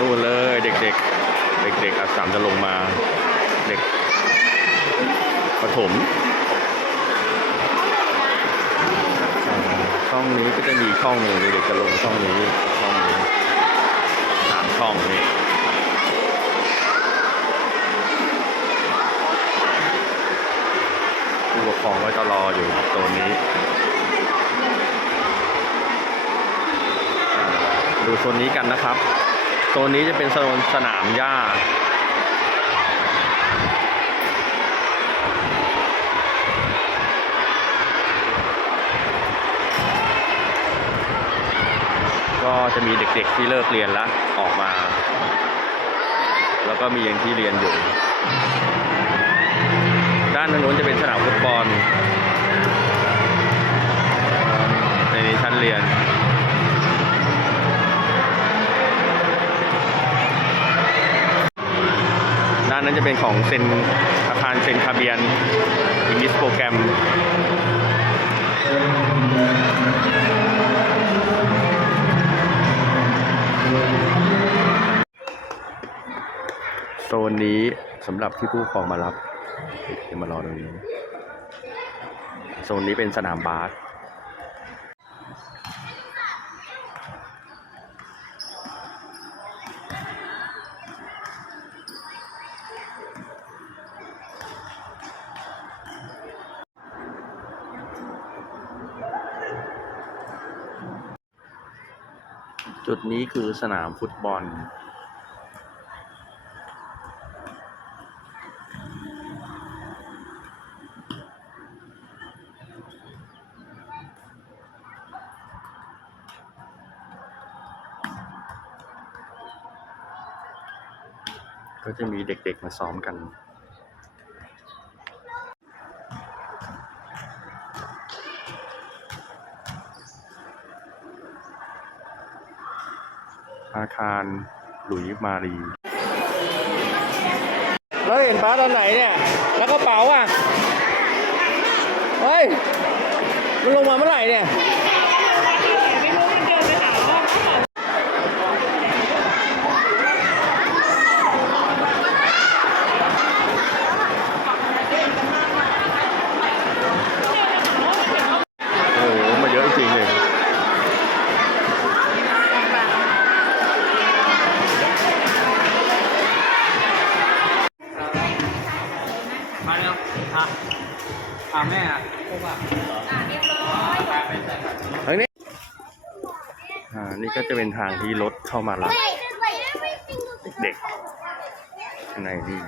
นู่นเลย เด็กๆ เด็กๆอาสามจะลงมาเด็กประถมช่องนี้ก็จะมีช่องหนึ่งเด็กๆจะลงช่องนี้ช่องนี้สามช่องนี่ผู้ปกครองก็จะรออยู่โซนนี้ดูโซนนี้กันนะครับ โซนนี้จะเป็นโซนสนามหญ้า ก็จะมีเด็กๆที่เลิกเรียนแล้วออกมา แล้วก็มียังที่เรียนอยู่ ด้านทางนู้นจะเป็นสนามฟุตบอล ในนี้ชั้นเรียน ด้านนั้นจะเป็นของเซนอาคารเซนคาเบียนอิงลิสโปรแกรมโซนนี้สำหรับที่ผู้ปกครองมารับเดี๋ยวมารอตรงนี้โซนนี้เป็นสนามบาส จุดนี้คือสนามฟุตบอล ก็จะมีเด็กๆมาซ้อมกัน อาคารหลุยส์มารีแล้วเห็นป้าตอนไหนเนี่ย แล้วก็เป๋าอะ เฮ้ย มันลงมาเมื่อไหร่เนี่ย มาเร็วอะอะแม่อะพวกอะทางนี้อ่านี่ก็จะเป็นทางที่รถเข้ามารับเด็กๆข้างในนี่